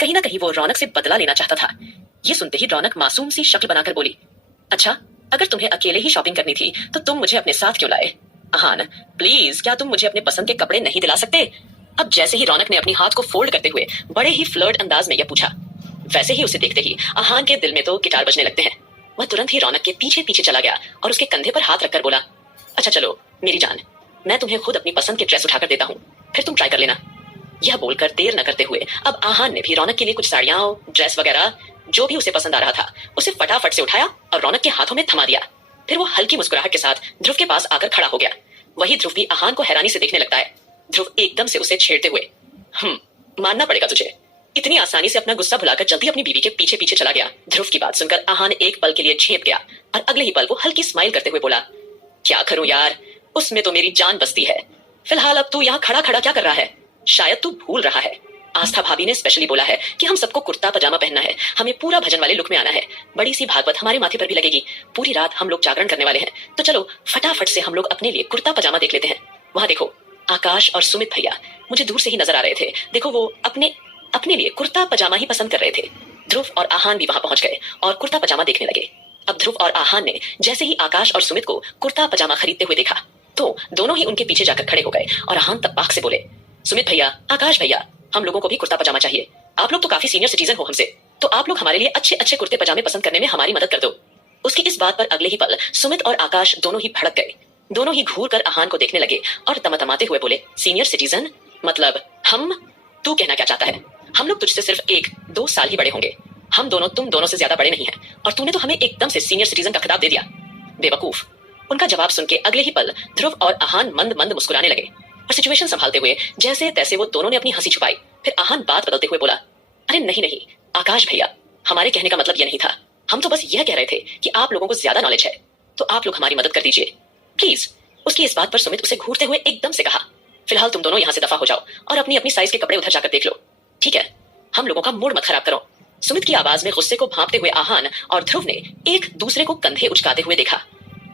कहीं ना कहीं वो रौनक से बदला लेना चाहता था। ये सुनते ही रौनक मासूम सी शक्ल बनाकर बोली, अच्छा, अगर तुम्हें अकेले ही शॉपिंग करनी थी तो तुम मुझे अपने साथ क्यों लाए? अहान, प्लीज क्या तुम मुझे अपने पसंद के कपड़े नहीं दिला सकते? अब जैसे ही रौनक ने अपनी हाथ को फोल्ड करते हुए बड़े ही फ्लर्ट अंदाज में यह पूछा, वैसे ही उसे देखते ही अहान के दिल में तो गिटार बजने लगते हैं। वह तुरंत ही रौनक के पीछे पीछे चला गया और उसके कंधे पर हाथ रखकर बोला, अच्छा चलो मेरी जान, मैं तुम्हें खुद अपनी पसंद की ड्रेस उठाकर देता हूँ, फिर तुम ट्राई कर लेना। यह बोलकर देर न करते हुए अब आहान ने भी रौनक के लिए कुछ साड़ियां, ड्रेस वगैरह जो भी उसे पसंद आ रहा था उसे फटाफट से उठाया और रौनक के हाथों में थमा दिया। फिर वो हल्की मुस्कुराहट के साथ ध्रुव के पास आकर खड़ा हो गया। वही ध्रुव भी आहान को हैरानी से देखने लगता है। ध्रुव एकदम से उसे छेड़ते हुए, मानना पड़ेगा तुझे, इतनी आसानी से अपना गुस्सा भुलाकर जल्दी अपनी बीवी के पीछे पीछे चला गया। ध्रुव की बात सुनकर आहान एक पल के लिए झेप गया और अगले ही पल वो हल्की स्माइल करते हुए बोला, क्या करूं यार, उसमें तो मेरी जान बसती है। फिलहाल अब तू यहाँ खड़ा खड़ा क्या कर रहा है? शायद तू भूल रहा है, आस्था भाभी ने स्पेशली बोला है कि हम सबको कुर्ता पजामा पहनना है, हमें पूरा भजन वाले लुक में आना है, बड़ी सी भागवत हमारे माथे पर भी लगेगी, पूरी रात हम लोग जागरण करने वाले हैं, तो चलो फटाफट से हम लोग अपने लिए कुर्ता पजामा देख लेते हैं। वहां देखो, आकाश और सुमित भैया मुझे दूर से ही नजर आ रहे थे, देखो वो अपने लिए कुर्ता पजामा ही पसंद कर रहे थे। ध्रुव और आहान भी वहां पहुंच गए और कुर्ता पजामा देखने लगे। अब ध्रुव और आहान ने जैसे ही आकाश और सुमित को कुर्ता पजामा खरीदते हुए देखा तो दोनों ही उनके पीछे जाकर खड़े हो गए और आहान तब्बाक से बोले, सुमित भैया, आकाश भैया, हम लोगों को भी कुर्ता पजामा चाहिए। आप लोग तो काफी सीनियर सिटीजन हो हमसे, तो आप लोग हमारे लिए अच्छे अच्छे कुर्ते पजामे पसंद करने में हमारी मदद कर दो। उसकी इस बात पर अगले ही पल सुमित और आकाश दोनों ही भड़क गए। दोनों ही घूर कर आहान को देखने लगे और तमतमाते हुए बोले, सीनियर सिटीजन मतलब हम? तू कहना क्या चाहता है? हम लोग तुझसे सिर्फ 1-2 साल ही बड़े होंगे, हम दोनों तुम दोनों से ज्यादा बड़े नहीं हैं, और तूने तो हमें एकदम से सीनियर सिटीजन का खिताब दे दिया। बेवकूफ। उनका जवाब सुन के अगले ही पल ध्रुव और आहान मंद मंद मुस्कुराने लगे और सिचुएशन संभालते हुए जैसे तैसे वो दोनों ने अपनी हंसी छुपाई। फिर आहान बात बदलते हुए बोला, अरे नहीं नहीं आकाश भैया, हमारे कहने का मतलब यह नहीं था, हम तो बस यह कह रहे थे कि आप लोगों को ज्यादा नॉलेज है, तो आप लोग हमारी मदद कर दीजिए प्लीज। उसकी इस बात पर सुमित उसे घूरते हुए एकदम से कहा, फिलहाल तुम दोनों यहाँ से दफा हो जाओ और अपनी अपनी साइज के कपड़े उधर जाकर देख लो, ठीक है? हम लोगों का मूड मत खराब करो। सुमित की आवाज में गुस्से को भांपते हुए आहान और ध्रुव ने एक दूसरे को कंधे उचकाते हुए देखा,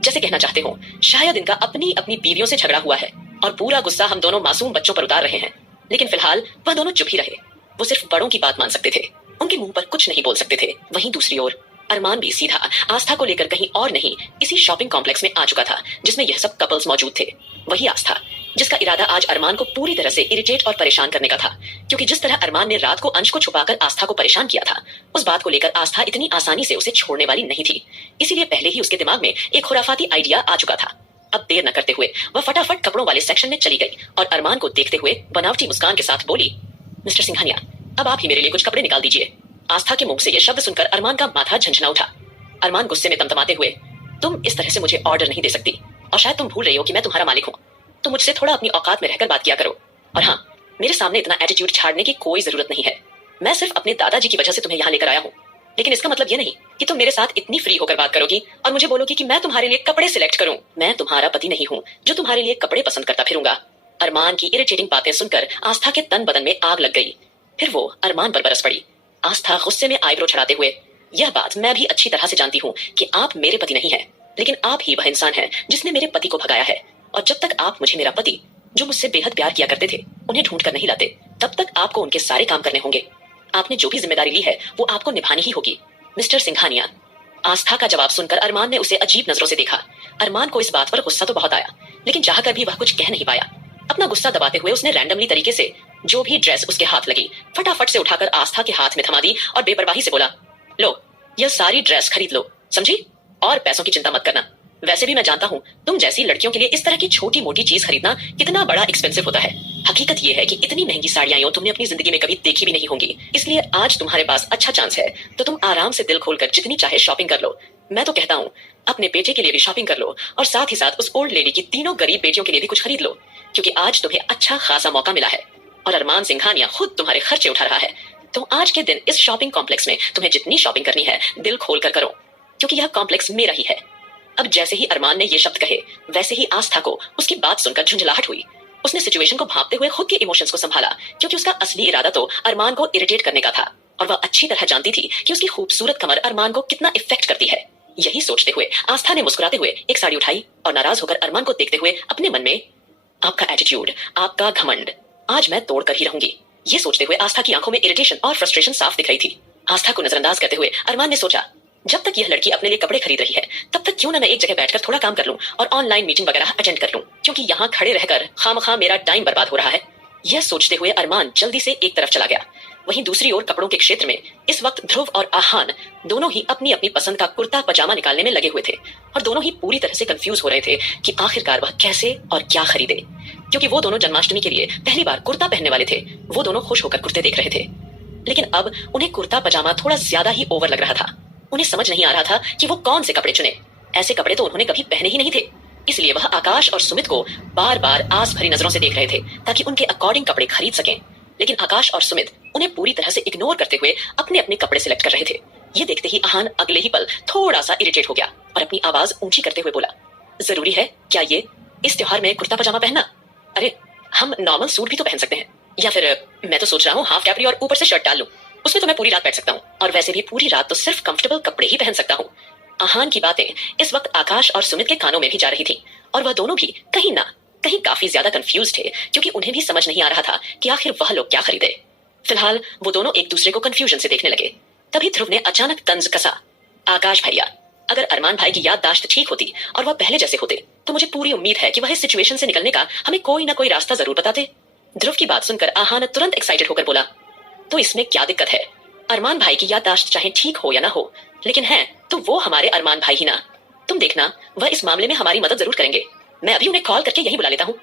जैसे कहना चाहते हो शायद इनका अपनी अपनी बीवियों से झगड़ा हुआ है और पूरा गुस्सा हम दोनों मासूम बच्चों पर उतार रहे हैं। लेकिन फिलहाल वह दोनों चुप ही रहे। वो सिर्फ बड़ों की बात मान सकते थे, उनके मुंह पर कुछ नहीं बोल सकते थे। वहीं दूसरी ओर अरमान भी सीधा आस्था को लेकर कहीं और नहीं इसी शॉपिंग कॉम्प्लेक्स में आ चुका था जिसमें यह सब कपल्स मौजूद थे। वही आस्था जिसका इरादा आज अरमान को पूरी तरह से इरिटेट और परेशान करने का था, क्योंकि जिस तरह अरमान ने रात को अंश को छुपाकर आस्था को परेशान किया था, उस बात को लेकर आस्था इतनी आसानी से उसे छोड़ने वाली नहीं थी। इसीलिए पहले ही उसके दिमाग में एक खुराफाती आइडिया आ चुका था। अब देर न करते हुए वह फटाफट कपड़ों वाले सेक्शन में चली गई और अरमान को देखते हुए बनावटी मुस्कान के साथ बोली, मिस्टर सिंघानिया, अब आप ही मेरे लिए कुछ कपड़े निकाल दीजिए। आस्था के मुंह से यह शब्द सुनकर अरमान का माथा झंझना उठा। अरमान गुस्से में तमतमाते हुए, तुम इस तरह से मुझे ऑर्डर नहीं दे सकती, और शायद तुम भूल रही हो कि मैं तुम्हारा मालिक हूँ, तो मुझसे थोड़ा अपनी औकात में रहकर बात किया करो। और हाँ, मेरे सामने इतना एटीट्यूड छाड़ने की कोई जरूरत नहीं है। मैं सिर्फ अपने दादाजी की वजह से तुम्हें यहाँ लेकर आया हूँ, लेकिन इसका मतलब यह नहीं कि तुम मेरे साथ इतनी फ्री होकर बात करोगी और मुझे बोलोगी कि मैं तुम्हारे लिए कपड़े सिलेक्ट करूं। मैं तुम्हारा पति नहीं हूँ जो तुम्हारे लिए कपड़े पसंद करता फिरूंगा। अरमान की इरिटेटिंग बातें सुनकर आस्था के तन बदन में आग लग गई। फिर वो अरमान पर बरस पड़ी। आस्था गुस्से में आईब्रो चढ़ाते हुए, यह बात मैं भी अच्छी तरह से जानती हूँ कि आप मेरे पति नहीं है, लेकिन आप ही वह इंसान है जिसने मेरे पति को भगाया है, और जब तक आप मुझे मेरा पति जो मुझसे बेहद प्यार किया करते थे उन्हें ढूंढ कर नहीं लाते, तब तक आपको उनके सारे काम करने होंगे। आपने जो भी जिम्मेदारी ली है वो आपको निभानी ही होगी, मिस्टर सिंघानिया। आस्था का जवाब सुनकर अरमान ने उसे अजीब नजरों से देखा। अरमान को इस बात पर गुस्सा तो बहुत आया, लेकिन चाहकर भी वह कुछ कह नहीं पाया। अपना गुस्सा दबाते हुए उसने रैंडमली तरीके से जो भी ड्रेस उसके हाथ लगी फटाफट से उठाकर आस्था के हाथ में थमा दी और बेपरवाही से बोला, लो यह सारी ड्रेस खरीद लो, समझी? और पैसों की चिंता मत करना। वैसे भी मैं जानता हूँ तुम जैसी लड़कियों के लिए इस तरह की छोटी मोटी चीज खरीदना कितना बड़ा एक्सपेंसिव होता है। हकीकत ये है कि इतनी महंगी साड़ियां तुमने अपनी जिंदगी में कभी देखी भी नहीं होंगी, इसलिए आज तुम्हारे पास अच्छा चांस है, तो तुम आराम से दिल खोलकर जितनी चाहे शॉपिंग कर लो। मैं तो कहता हूँ अपने बेटे के लिए भी शॉपिंग कर लो और साथ ही साथ उस ओल्ड लेडी की तीनों गरीब बेटियों के लिए भी कुछ खरीद लो, क्योंकि आज तुम्हें अच्छा खासा मौका मिला है और अरमान सिंघानिया खुद तुम्हारे खर्चे उठा रहा है। तो आज के दिन इस शॉपिंग कॉम्प्लेक्स में तुम्हें जितनी शॉपिंग करनी है दिल खोल कर करो, क्योंकि यह कॉम्प्लेक्स मेरा ही है। अब जैसे ही अरमान ने ये शब्द कहे वैसे ही आस्था को उसकी बात सुनकर झुंझलाहट हुई। उसने सिचुएशन को भांपते हुए खुद के इमोशंस को संभाला, क्योंकि उसका असली इरादा तो अरमान को इरिटेट करने का था और वह अच्छी तरह जानती थी कि उसकी खूबसूरत कमर अरमान को कितना इफेक्ट करती है। यही सोचते हुए आस्था ने मुस्कुराते हुए एक साड़ी उठाई और नाराज होकर अरमान को देखते हुए अपने मन में, आपका एटीट्यूड, आपका घमंड आज मैं तोड़ कर ही रहूंगी। ये सोचते हुए आस्था की आंखों में इरिटेशन और फ्रस्ट्रेशन साफ दिख रही थी। आस्था को नजरअंदाज करते हुए अरमान ने सोचा, जब तक यह लड़की अपने लिए कपड़े खरीद रही है तब तक क्यों ना मैं एक जगह बैठकर थोड़ा काम कर लूं और ऑनलाइन मीटिंग वगैरह अटेंड कर लूं, क्योंकि यहाँ खड़े रहकर खामखा मेरा टाइम बर्बाद हो रहा है। यह सोचते हुए अरमान जल्दी से एक तरफ चला गया। वहीं दूसरी ओर कपड़ों के क्षेत्र में इस वक्त ध्रुव और आहान दोनों ही अपनी अपनी पसंद का कुर्ता पजामा निकालने में लगे हुए थे और दोनों ही पूरी तरह से कंफ्यूज हो रहे थे कि आखिरकार वह कैसे और क्या खरीदे, क्योंकि वो दोनों जन्माष्टमी के लिए पहली बार कुर्ता पहनने वाले थे। वो दोनों खुश होकर कुर्ते देख रहे थे, लेकिन अब उन्हें कुर्ता पजामा थोड़ा ज्यादा ही ओवर लग रहा था। उन्हें समझ नहीं आ रहा था कि वो कौन से कपड़े चुने। ऐसे कपड़े तो उन्होंने कभी पहने ही नहीं थे। इसलिए वह आकाश और सुमित को बार बार आस भरी नजरों से देख रहे थे ताकि उनके अकॉर्डिंग कपड़े खरीद सकें। लेकिन आकाश और सुमित उन्हें पूरी तरह से इग्नोर करते हुए अपने अपने कपड़े सिलेक्ट कर रहे थे। ये देखते ही आहान अगले ही पल थोड़ा सा इरिटेट हो गया और अपनी आवाज ऊंची करते हुए बोला, जरूरी है क्या ये इस त्योहार में कुर्ता पजामा पहनना? अरे हम नॉर्मल सूट भी तो पहन सकते हैं, या फिर मैं तो सोच रहा हूँ हाफ कैपरी और ऊपर से शर्ट डाल लूं, उसमें तो मैं पूरी रात बैठ सकता हूँ, और वैसे भी पूरी रात तो सिर्फ कंफर्टेबल कपड़े ही पहन सकता हूँ। आहान की बातें इस वक्त आकाश और सुमित के कानों में भी जा रही थी और वह दोनों भी कहीं ना कहीं काफी ज्यादा कंफ्यूज थे, क्योंकि उन्हें भी समझ नहीं आ रहा था कि आखिर वह लोग क्या खरीदे। फिलहाल वो दोनों एक दूसरे को कंफ्यूजन से देखने लगे। तभी ध्रुव ने अचानक तंज कसा, आकाश भैया, अगर अरमान भाई की याददाश्त ठीक होती और वह पहले जैसे होते तो मुझे पूरी उम्मीद है कि वह इस सिचुएशन से निकलने का हमें कोई ना कोई रास्ता जरूर बताते। ध्रुव की बात सुनकर आहान तुरंत एक्साइटेड होकर बोला, तो इसमें क्या दिक्कत है? अरमान भाई की याददाश्त चाहे ठीक हो या ना हो, लेकिन है तो वो हमारे अरमान भाई ही ना। तुम देखना वह इस मामले में हमारी मदद जरूर करेंगे। मैं अभी उन्हें कॉल करके यही बुला लेता हूँ।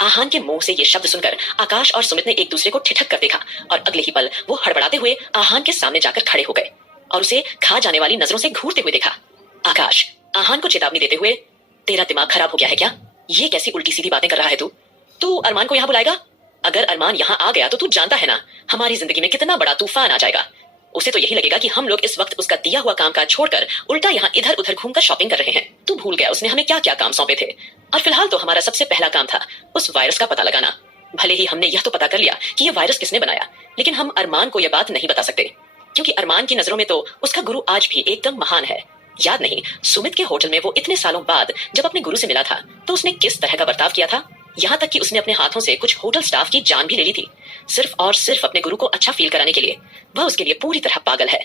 आहान के मुंह से ये शब्द सुनकर आकाश और सुमित ने एक दूसरे को ठिठक कर देखा और अगले ही पल वो हड़बड़ाते हुए आहान के सामने जाकर खड़े हो गए और उसे खा जाने वाली नजरों से घूरते हुए देखा। आकाश आहान को चेतावनी देते हुए, तेरा दिमाग खराब हो गया है क्या? ये कैसी उल्टी सीधी बातें कर रहा है तू अरमान को यहाँ बुलाएगा? अगर अरमान यहाँ आ गया तो तू जानता है ना हमारी जिंदगी में कितना बड़ा तूफान आ जाएगा। उसे तो यही लगेगा कि हम लोग इस वक्त उसका दिया हुआ काम काज छोड़कर उल्टा यहाँ इधर उधर घूमकर शॉपिंग कर रहे हैं। तू भूल गया उसने हमें क्या क्या काम सौंपे थे, और फिलहाल तो हमारा सबसे पहला काम था उस वायरस का पता लगाना। भले ही हमने यह तो पता कर लिया कि यह वायरस किसने बनाया, लेकिन हम अरमान को यह बात नहीं बता सकते, क्योंकि अरमान की नजरों में तो उसका गुरु आज भी एकदम महान है। याद नहीं सुमित के होटल में वो इतने सालों बाद जब अपने गुरु से मिला था तो उसने किस तरह का बर्ताव किया था, यहाँ तक कि उसने अपने हाथों से कुछ होटल स्टाफ की जान भी ले ली थी, सिर्फ और सिर्फ अपने गुरु को अच्छा फील कराने के लिए। वह उसके लिए पूरी तरह पागल है।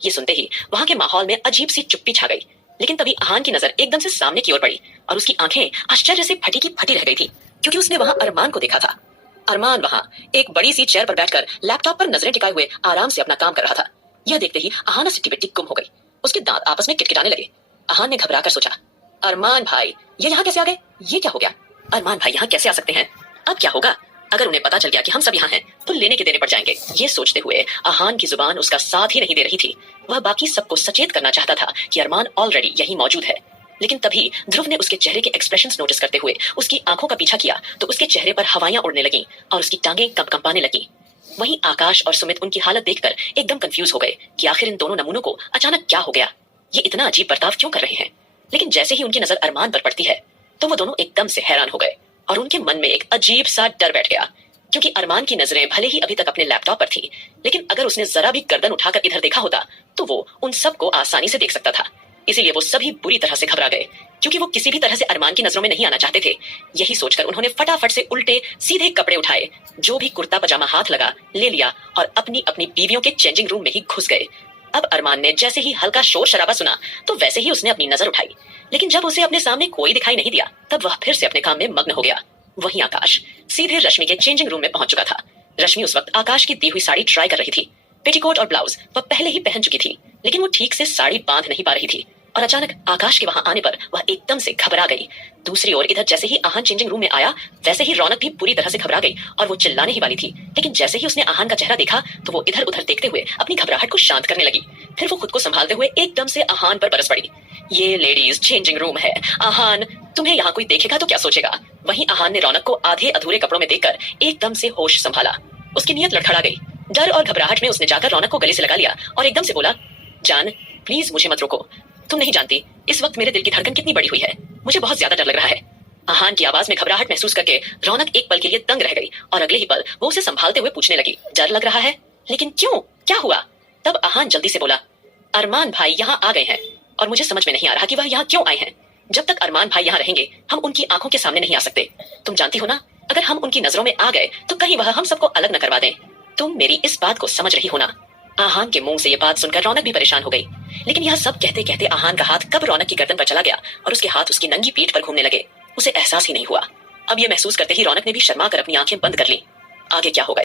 ये सुनते ही वहां के माहौल में अजीब सी चुप्पी छा गई, लेकिन तभी आहान की नजर एकदम से सामने की ओर पड़ी और उसकी आंखें आश्चर्य से फटी की फटी रह गई थी, क्योंकि उसने वहां अरमान को देखा था। अरमान वहां एक बड़ी सी चेयर पर बैठकर लैपटॉप पर नजरें टिकाए हुए आराम से अपना काम कर रहा था। यह देखते ही आहान सिट्टी बिट्टी गुम हो गई। उसके दांत आपस में किटकिटाने लगे। आहान ने घबरा कर सोचा, अरमान भाई ये यहाँ कैसे आ गए? ये क्या हो गया? अरमान भाई यहाँ कैसे आ सकते हैं? अब क्या होगा अगर उन्हें पता चल गया कि हम सब यहाँ हैं तो लेने के देने पड़ जाएंगे। ये सोचते हुए आहान की जुबान उसका साथ ही नहीं दे रही थी। वह बाकी सबको सचेत करना चाहता था कि अरमान ऑलरेडी यही मौजूद है, लेकिन तभी ध्रुव ने उसके चेहरे के एक्सप्रेशंस नोटिस करते हुए उसकी आंखों का पीछा किया तो उसके चेहरे पर हवाइयां उड़ने लगी और उसकी टांगें कंपने लगी। वहीं आकाश और सुमित उनकी हालत देखकर एकदम कंफ्यूज हो गए कि आखिर इन दोनों नमूनों को अचानक क्या हो गया, ये इतना अजीब बर्ताव क्यों कर रहे हैं। लेकिन जैसे ही उनकी नजर अरमान पर पड़ती है तो वो दोनों एकदम से हैरान हो गए और उनके मन में एक अजीब सा डर बैठ गया, क्योंकि अरमान की नजरें भले ही अभी तक अपने लैपटॉप पर थी, लेकिन अगर उसने जरा भी गर्दन उठाकर इधर देखा होता तो वो उन सबको आसानी से देख सकता था। इसीलिए वो सभी बुरी तरह से घबरा गए, क्योंकि वो किसी भी तरह से अरमान की नजरों में नहीं आना चाहते थे। यही सोचकर उन्होंने फटाफट से उल्टे सीधे कपड़े उठाए, जो भी कुर्ता पजामा हाथ लगा ले लिया और अपनी अपनी बीवियों के चेंजिंग रूम में ही घुस गए। अब अरमान ने जैसे ही हल्का शोर शराबा सुना तो वैसे ही उसने अपनी नजर उठाई, लेकिन जब उसे अपने सामने कोई दिखाई नहीं दिया तब वह फिर से अपने काम में मग्न हो गया। वहीं आकाश सीधे रश्मि के चेंजिंग रूम में पहुंच चुका था। रश्मि उस वक्त आकाश की दी हुई साड़ी ट्राई कर रही थी। पेटीकोट और ब्लाउज वह पहले ही पहन चुकी थी, लेकिन वो ठीक से साड़ी बांध नहीं पा रही थी और अचानक आकाश के वहां आने पर वह एकदम से घबरा गई। दूसरी ओर इधर जैसे ही आहान चेंजिंग रूम में आया वैसे ही रौनक भी पूरी तरह से घबरा गई और वो चिल्लाने ही वाली थी, लेकिन जैसे ही उसने आहान का चेहरा देखा तो वो इधर उधर देखते हुए अपनी घबराहट को शांत करने लगी। फिर वो खुद को संभालते हुए एकदम से आहान पर बरस पड़ी। ये लेडीज चेंजिंग रूम है, आहान तुम्हें यहाँ कोई देखेगा तो क्या सोचेगा? वहीं आहान ने रौनक को आधे अधूरे कपड़ों में देखकर एकदम से होश संभाला। उसकी नीयत लड़खड़ा गई। डर और घबराहट में उसने जाकर रौनक को गले से लगा लिया और एकदम से बोला, जान प्लीज मुझे मत रोको, तुम नहीं जानती इस वक्त मेरे दिल की धड़कन कितनी बड़ी हुई है, मुझे बहुत ज्यादा डर लग रहा है। आहान की आवाज में घबराहट महसूस करके रौनक एक पल के लिए दंग रह गई और अगले ही पल वो उसे संभालते हुए पूछने लगी, डर लग रहा है? लेकिन क्यों, क्या हुआ? तब आहान जल्दी से बोला, अरमान भाई यहाँ आ गए हैं और मुझे समझ में नहीं आ रहा कि वह यहाँ क्यों आए हैं। जब तक अरमान भाई यहाँ रहेंगे हम उनकी आंखों के सामने नहीं आ सकते। तुम जानती हो ना, अगर हम उनकी नजरों में आ गए तो कहीं वह हम सबको अलग न करवा दें। तुम मेरी इस बात को समझ रही हो ना? आहान के मुंह से ये बात सुनकर रौनक भी परेशान हो गई। लेकिन यह सब कहते कहते आहान का हाथ कब रौनक की गर्दन पर चला गया और उसके हाथ उसकी नंगी पीठ पर घूमने लगे। उसे एहसास ही नहीं हुआ। अब यह महसूस करते ही रौनक ने भी शर्मा कर अपनी आंखें बंद कर ली। आगे क्या होगा